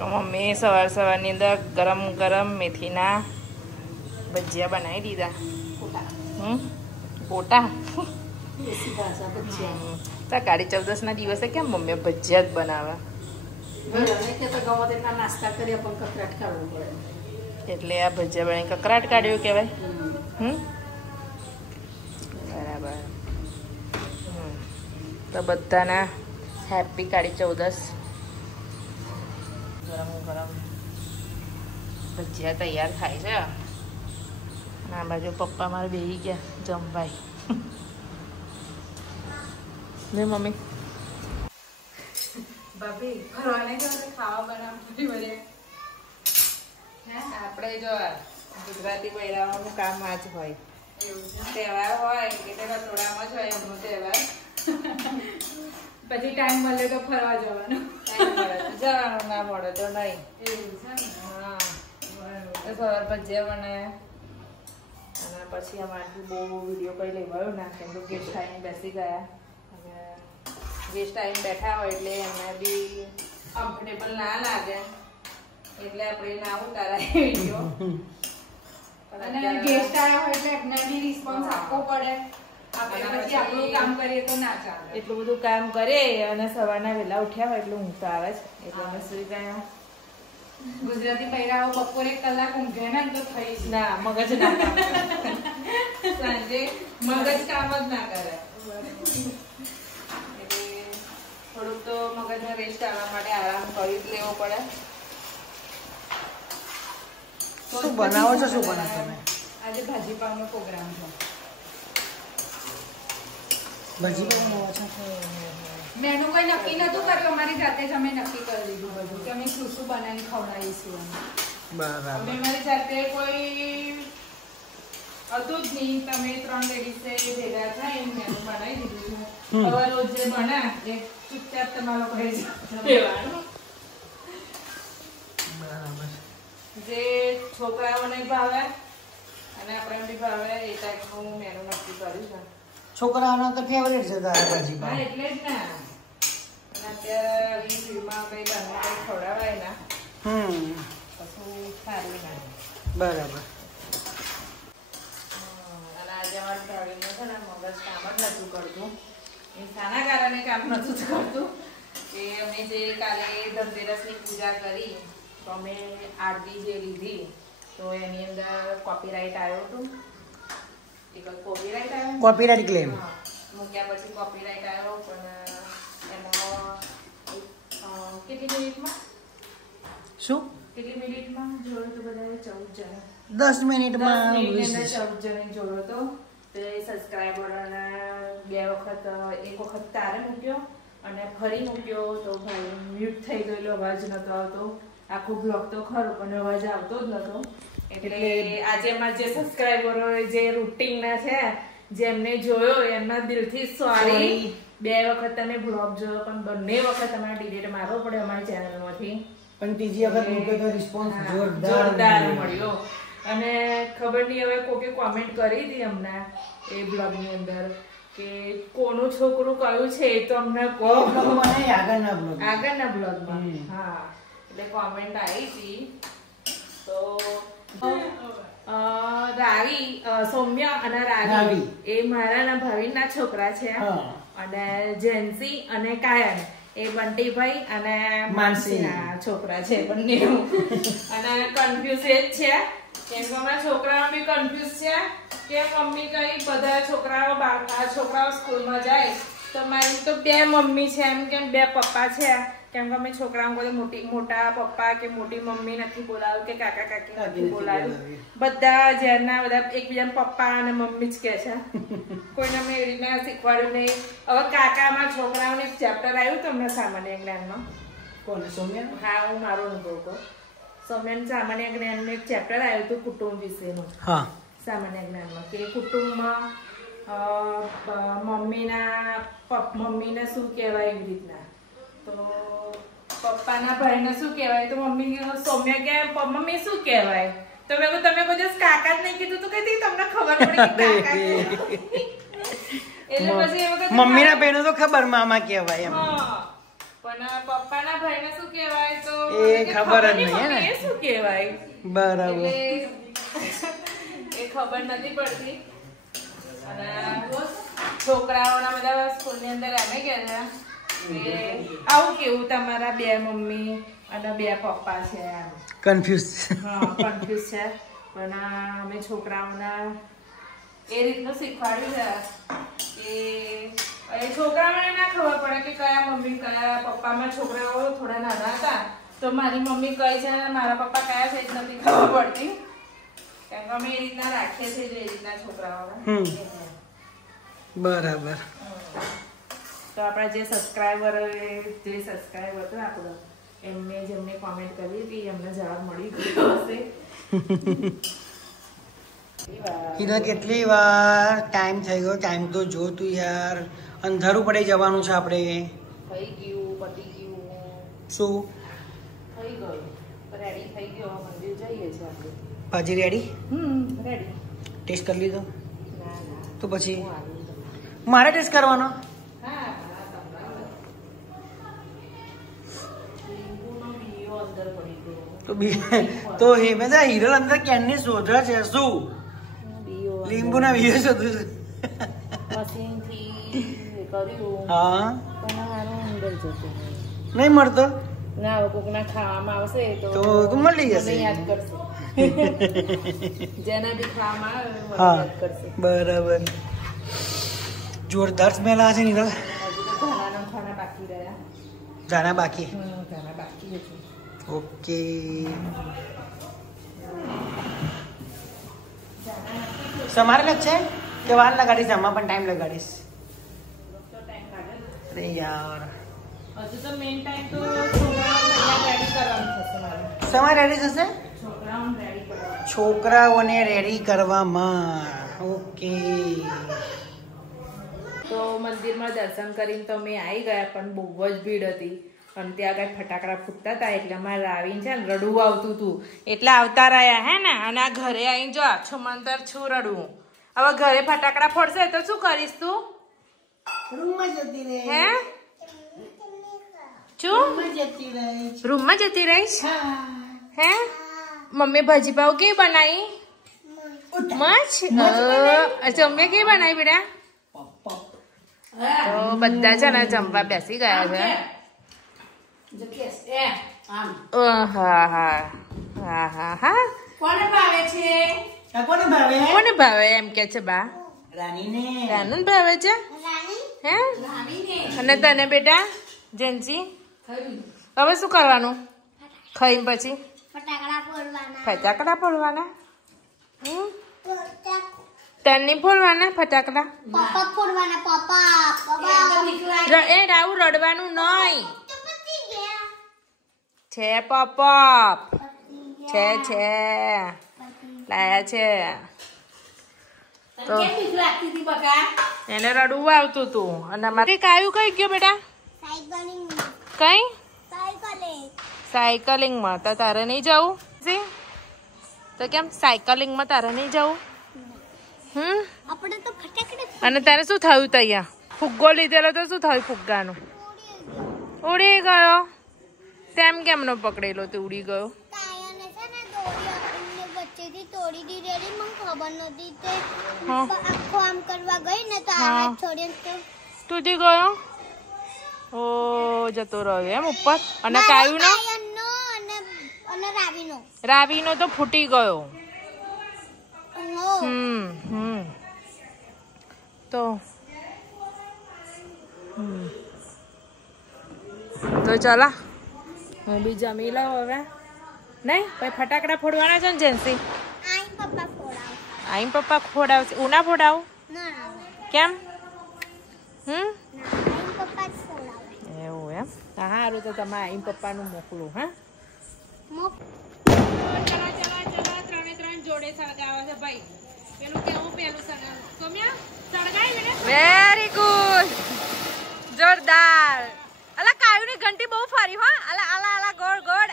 તો મમ્મી સવારની અંદર ગરમ ગરમ મેથીના ભજીયા બનાવી દીધા. ગોટા કાળી ચૌદસના દિવસે કેમ મમ્મી ભજીયા જ બનાવે? નાસ્તા કરીએ પણ કકરાટ કાઢવું પડે એટલે આ ભજીયા બનાવી કકરાટ કાઢ્યું કહેવાય. બરાબર. તો બધાના હેપી કાળી ચૌદસ. ગરમ ગરમ ભજીયા તૈયાર થાય છે. આ બાજુ પપ્પા મારે બેસી ગયા જમભાઈ. ને મમ્મી ભાભી ફરવાને ખાવા બનાવતી બધે આપણે જો ગુજરાતી પહેરાવાનું કામ આ જ હોય. તહેવાર હોય એટલે રસોડામાં જ હોય એમનો તહેવાર. પછી ટાઈમ મળે તો ફરવા જવાનું. જવાનું ના મળે તો નહીં. એવું છે ને? હા સવાર ભજીયા બનાવ્યા અને પછી અમારાથી બહુ વિડીયો કઈ લેવાયો ના કેમ કે ગેસ્ટ આવીને બેસી ગયા. અને ગેસ્ટ આવીને બેઠા હોય એટલે એમને બી કમ્ફર્ટેબલ ના લાગે એટલે આપણે ના ઉતારાય વિડીયો. અને ગેસ્ટ આવ્યા હોય એટલે એમને બી રિસ્પોન્સ આપવો પડે. આપણે પછી આપણું કામ કરીએ તો ના ચાલે. એટલું બધું કામ કરે અને સવારના વહેલા ઉઠ્યા હોય એટલે ઊંઘ તો આવે જ એટલે અમે સુઈ ગયા. ગુજરાતી પહેરાવો બપોરે 1 કલાક ઊંઘે ને તો થઈ જ ના મગજ ના કામ સાંજે મગજ કામ જ ના કરે એટલે થોડુંક તો મગજને રેસ્ટ આવવા માટે આરામ કરી જ લેવો પડે. શું બનાવો છો? શું બનાવો તમે? આજે ભાજી પાવનો પ્રોગ્રામ છે. ભાજી બનાવો છો? મેનુ કોઈ નક્કી નતું કર્યું, અમારી જાતે જ અમે નક્કી કરી દીધું બધું કે અમે શું શું બનાવીને ખવડાવીશું. બરાબર. અમે મારી જાતે કોઈ હતું જ નહીં. તમે 3 લેડીઝે ભેગા થાય મેનુ બનાવી દીધું છે. હવે રોજ જે બના એ ચૂપચાપ તમારો ઘરે જવાનું. બરાબર. જે છોકરાઓને ભાવે અને આપણે બી ભાવે એ ટાઈપનું મેનુ નક્કી કર્યું છે. છોકરાઓના તો ફેવરેટ છે તારા ભાજી હા પાવ. એટલે જ ને. અને અત્યારે ફીમાં કઈ બહારનું કઈ ખવડાવાય ના પછી સારું ના. બરાબર. અને આજે અમારી ભાભીને છે ને મગજ કામ જ નતું કરતું. એ શાના કારણે કામ નતું કરતું કે અમે જે કાલે ધનતેરસની પૂજા કરી તો અમે આરતી જે લીધી તો એની અંદર કોપીરાઇટ આવ્યો હતું. કોપીરાઇટ આવ્યો, કોપીરાઇટ ક્લેમ મૂક્યા પછી કોપીરાઇટ આવ્યો પણ એમાં કેટલી મિનિટમાં શું કેટલી મિનિટમાં જોયું તો બધાએ 14 જણ 10 મિનિટમાં 10 મિનિટની અંદર 14 જણે જોયો તો તે સબસ્ક્રાઇબરોને 2 વખત એક વખત તારે મૂક્યો અને ફરી મૂક્યો તો ભાઈ મ્યુટ થઈ ગયેલો, અવાજ નતો આવતો. આખો બ્લોગ તો ખરો પણ અવાજ આવતો જ નતો. એટલે આજે અમારા જે સબસ્ક્રાઇબરો જે રૂટીનના છે જેમને જોયો એમના દિલથી સોરી. 2 વખત તમે બ્લોગ જોયો પણ બંને વખત તમારે ડિલીટ મારવો પડે અમારી ચેનલમાંથી. પણ ત્રીજી વખત મૂક્યો તો રિસ્પોન્સ જોરદાર મળ્યો. અને ખબર નહીં હવે કોકે કોમેન્ટ કરી હતી હમણાં એ બ્લોગની અંદર કે કોનું છોકરું કયું છે એ તો અમને કહો. આગળના બ્લોગમાં હા એટલે કોમેન્ટ આવી હતી. તો રાવી સૌમ્ય અને રાવી એ મારા ભાવિનના છોકરા છે. અને જેન્સી અને કાયન એ બંટીભાઈ અને માનસીના છોકરા છે બંને. અને કન્ફ્યુઝ જ છે કેમ કે અમારા છોકરાઓ બી કન્ફ્યુઝ છે કે મમ્મી કઈ બધા છોકરાઓ સ્કૂલમાં જાય તો મારી તો 2 મમ્મી છે એમ કેમ 2 પપ્પા છે કેમ કે અમે છોકરાઓ કોઈ મોટા પપ્પા કે મોટી મમ્મી નથી બોલાવ્યું કે કાકા કાકી નથી બોલાવ્યું. બધા જેના બધા એકબીજાના પપ્પા અને મમ્મી જ કે છે. કોઈને અમે એવી રીતના શીખવાડ્યું નહીં. હવે કાકામાં છોકરાઓને એક ચેપ્ટર આવ્યું તમને સામાન્ય જ્ઞાનમાં. કોને? સૌમ્ય? હા હું મારો અનુભવ કહું. સૌમ્યનું સામાન્ય જ્ઞાનનું એક ચેપ્ટર આવ્યું હતું કુટુંબ વિશેનું. હા સામાન્ય જ્ઞાનમાં કે કુટુંબમાં મમ્મીને શું કહેવાય એવી રીતના. તો પપ્પાના ભાઈને શું કહેવાય તો મમ્મી સૌમ્ય કે મમ્મી શું કહેવાય તો મેં કહ્યું તમે કોઈ દિવસ કાકા જ નહીં કીધું તો કઈ તમને ખબર પડી કે કાકા એટલે પછી મમ્મીના બહેનો તો ખબર મામા કહેવાય એમ. પણ પપ્પાના ભાઈને શું કહેવાય તો એ ખબર જ નહીં ને એ શું કહેવાય બરાબર એ ખબર નથી પડતી અને છોકરાઓના બધા સ્કૂલની અંદર અમે ગયા કે આવું કેવું તમારા બે મમ્મી અને બે પપ્પા છે એમ કન્ફ્યુઝ હા કન્ફ્યુઝ છે પણ અમે છોકરાઓના એ રીતનું શીખવાડ્યું છે કે છોકરાઓને ના ખબર પડે કે કયા મમ્મી કયા પપ્પામાં છોકરાઓ થોડા નાના હતા તો મારી મમ્મી કઈ છે અને મારા પપ્પા કયા છે જ નથી ખબર પડતી કેમ કે અમે એ રીતના રાખીએ છીએ જે રીતના છોકરાઓને બરાબર તો આપણા જે સબસ્ક્રાઈબર હતો આપણો એમને જેમને કોમેન્ટ કરી હતી એમને જવાબ મળી ગયો હશે હીરા કેટલી વાર ટાઈમ થઈ ગયો ટાઈમ તો જો તું યાર અંધારું પડી જવાનું છે આપણે થઈ ગયું પતી ગયું શું થઈ ગયું રેડી થઈ ગયો મંદિર જઈએ છીએ આપણે ભાજી રેડી રેડી ટેસ્ટ કરી લીધો ના ના તો પછી મારે ટેસ્ટ કરવાનો હા અંદર પડી ગયો તો એ બધા હિરલ અંદર કેનની શોધે છે શું લીંબુ ના બીજો શોધું છે મશીનથી કર્યું હા પણ આનો અંદર જતો નહીં મળતો ના કોકના ખાવામાં આવશે તો મળી જશે યાદ કરશે જેના બી ખાવામાં આવે હા યાદ કરશે બરાબર જોરદાર સ્મેલ આવે છે હિરલ હજુ તો ખાના બાકી રહ્યા જાના બાકી ખાના બાકી હતું ઓકે સમારે છે કે વાર લગાડીશ આમાં પણ ટાઈમ લગાડીશ અરે યાર હજુ તો મેઇન ટાઈમ તો છોકરાઓને રેડી કરવાનું થશે મારે સમય રેડી થશે છોકરાઓને રેડી કરવાનું છોકરાઓને રેડી કરવામાં ઓકે તો મંદિરમાં દર્શન કરીને તો અમે આવી ગયા પણ બહુ જ ભીડ હતી અને ત્યાં આગળ ફટાકડા ફૂટતા હતા એટલે અમારે આવીને છે ને રડવું આવતું હતું એટલે આવતા રહ્યા હે ને અને આ ઘરે આવીને જો આછું મંતર છું રડવું હવે ઘરે ફટાકડા ફોડશે તો શું કરીશ તું રૂમમાં જતી રહે હે શું જતી રહે રૂમમાં જતી રહીશ હે મમ્મી ભાજી પાવ કેવી બનાવી મચ જમ્યા કેવી બનાવી બેટા તો બધા છે ને જમવા બેસી ગયા છે કોને ભાવે એમ કે છે બા રાનું ભાવે છે હે અને તને બેટા જેન્સી હવે શું કરવાનું ખાઈ પછી ફટાકડા ફોડવાના તને ફોડવાના ફટાકડા એ રાવું રડવાનું નહીં છે પપ છે લાયા છે તો એને રડવું આવતું હતું અને અમારે કાયું કઈ ગયો બેટા કઈ સાયકલિંગમાં તો તારે નહીં જવું તો કેમ સાયકલિંગમાં તારે નહીં જવું અને તારે શું થયું તૈયા ફુગ્ગો લીધેલો તો શું થયું ફુગ્ગાનું ઉડી ગયો તેમ કેમ નો પકડેલો તે ઉડી ગયો તોડી દીધેલી મને ખબર નતી તે આખો આમ કરવા ગઈ ને તો આ છોડીને તૂટી ગયો ઓ જતો રહ્યો એમ ઉપર અને કાયું નો અને રાવીનો તો ફૂટી ગયો તો ચાલા હું બી જમી લઉં હવે નહીં પછી ફટાકડા ફોડવાના છે ને જેન્સી આઈ પપ્પા ફોડાવશે ઉના ફોડાવું કેમ એવું એમ સારું તો તમે આઈ પપ્પાનું મોકલું હા ત્રણ જોડે સળગાવે છે ભાઈ પેલું કેવું પેલું વેરી ગુડ જોરદાર અલા કાયુ ની ઘંટી બહુ ફરી હો અલા અલા અલા ગોળ ગોળ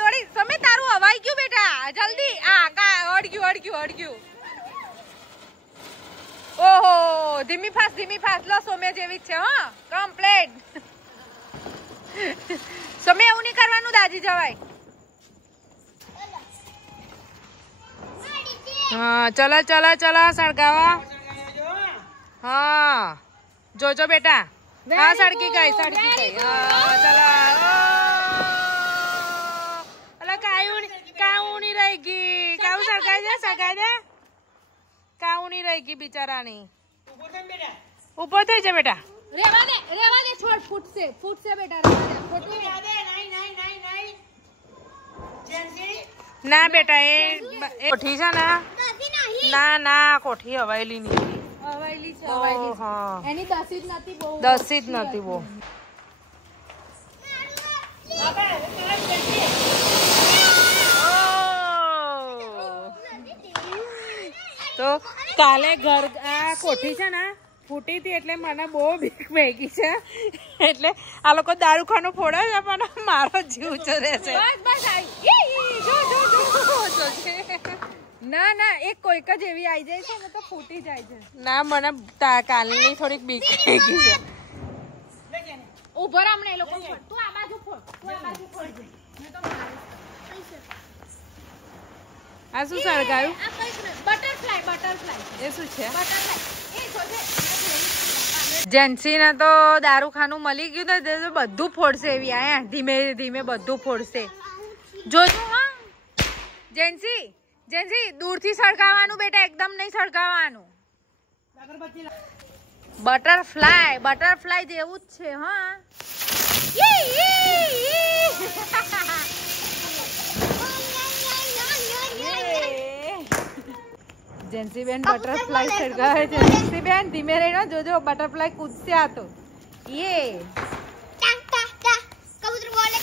દોડી તમે તારું હવાઈ ગયું બેટા જલ્દી અડગ્યું ઓહો ધીમી ફાસ લો સોમ્યા જેવી જ છે હા કમ્પ્લીટ સોમ્યા એવું નહીં કરવાનું દાજી જવાય હા ચલો સળગાવા હા જોજો બેટા હા સળગી ગઈ હા ચલો અલા કાયું નહીં રહી ગઈ કાયું સળગાઈ દે કાયું નહીં રહી ગઈ બિચારાની ઉભો થઈ જા બેટા રેવા દે છોડ ફૂટશે બેટા રેવા દે ના બેટા એ કોઠી છે ને ના કોઠી હવાયેલી નહીં હવાયેલી છે એની દસી જ નથી બહુ તો કાલે ઘર આ કોઠી છે ને ફૂટી હતી એટલે મને બહુ બીક ભેગી છે એટલે આ લોકો દારૂખાનું ફોડે છે પણ મારો જીવ ચરે છે ના એક કોઈક જ એવી આવી જાય છે ને તો ફૂટી જાય છે ના મને કાલની થોડીક બીક ભેગી છે ઉભો રામને એ લોકો તું આ બાજુ ફોડ આ શું સળગાયું બટરફ્લાય એ શું છે જેન્સી ને તો દારૂખાનું મળી ગયું ને બધું ફોડશે એવી આયા ધીમે ધીમે બધું ફોડશે જોજો હા જેન્સી દૂરથી સળગાવવાનું બેટા એકદમ નહીં સળગાવવાનું બટરફ્લાય જેવું જ છે હા જેન્સી બેન બટરફ્લાય સળગાવે છે જેન્સી બેન ધીમે રહીને જોજો બટરફ્લાય કૂદશે આ તો કબૂતર બોલે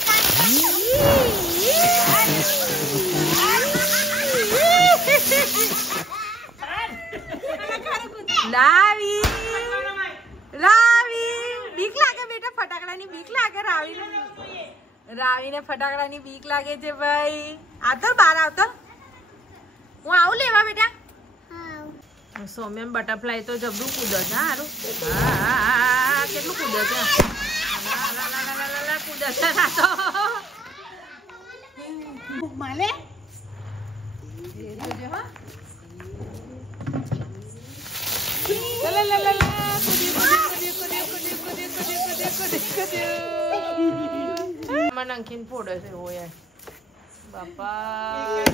રાવી બીક લાગે બેટા ફટાકડાની બીક લાગે રાવીને ફટાકડાની બીક લાગે છે ભાઈ આવતો બહાર આવતો હું આવું લેવા બેટા સોમ્યમ બટરફ્લાય તો જબરું કૂદે છે હારું કેટલું કૂદે છે કૂદે છે ના તો માલે નંખીને ફોડે છે યાર બાપા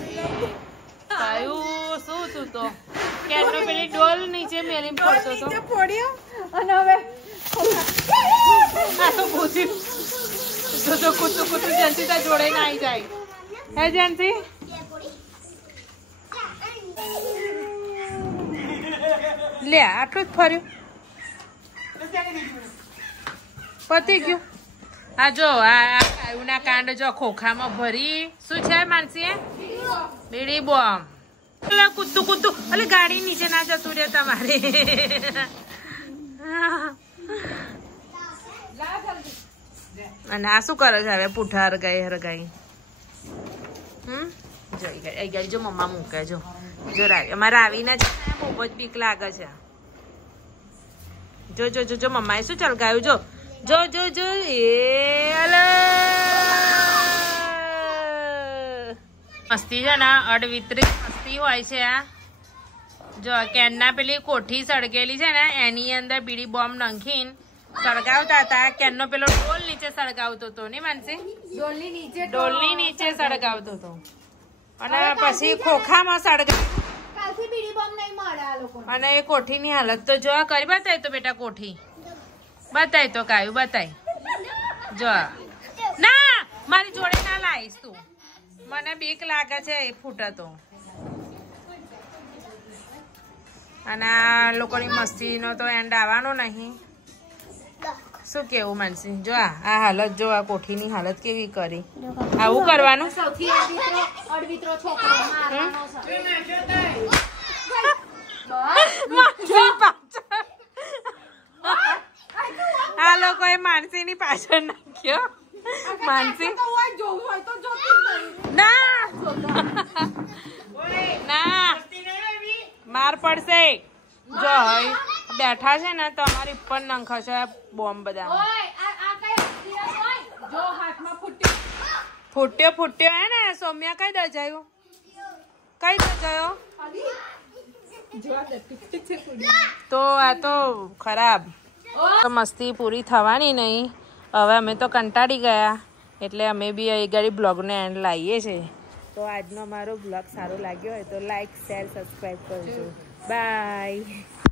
શું તું તો કેટનો પેલી ડોલ નીચે મેલી ફોડતો તો ફોડ્યો અને હવે આ તો ભૂતી જો કૂતું જેન્સી તા જોડે ના આવી જાય હે જેન્સી લે આટલું જ ફર્યું પતી ગયું આ જો આ કાયુના કાંડ જો ખોખામાં ભરી શું છે માનસી બીડી બોમ્બ કૂદતું અલે ગાડી નીચે ના જતું રે તમારે અને આ શું કરે છે હવે પૂઠા હરગાઈ જોઈ ગઈ જો મમ્મા મૂકે જો અમારે આવીને છે બહુ જ બીક લાગે છે જો મમ્માએ શું ચલગાયું જો એ મસ્તી છે ને અડવિતરી મસ્તી હોય છે આ જો કેનના પેલી કોઠી સળગેલી છે ને એની અંદર બીડી બોમ્બ નંખીને સળગાવતા હતા કેનનો પેલો ડોલ નીચે સળગાવતો હતો ને માનસી ડોલની નીચે સળગાવતો હતો અને પછી ખોખામાં સળગાવ અને એ કોઠીની હાલત તો જો કરી બતાય તો બેટા કોઠી બતાય તો કાયું બતાય જો ના મારી જોડે ના લાવીશ તું મને બીક લાગે છે એ ફૂટે તો અને આ લોકોની મસ્તીનો તો એન્ડ આવવાનો નહીં શું કેવું માનસી જો આ હાલત જો આ કોઠીની હાલત કેવી કરી આવું કરવાનું આ લોકોએ માનસીની પાછળ નાખ્યો માનસી ના માર પડશે જો બેઠા છે ને તો અમારી ઉપર નંખા છે બોમ્બ બધા ફૂટ્યો હે ને સૌમ્યા કઈ દજાયું તો આ તો ખરાબ તો મસ્તી પૂરી થવાની નહીં હવે અમે તો કંટાળી ગયા એટલે અમે બી એ ગાડી બ્લોગને એન્ડ લાવીએ છીએ તો આજનો અમારો બ્લોગ સારો લાગ્યો હોય તો લાઈક શેર સબસ્ક્રાઈબ કરજો બાય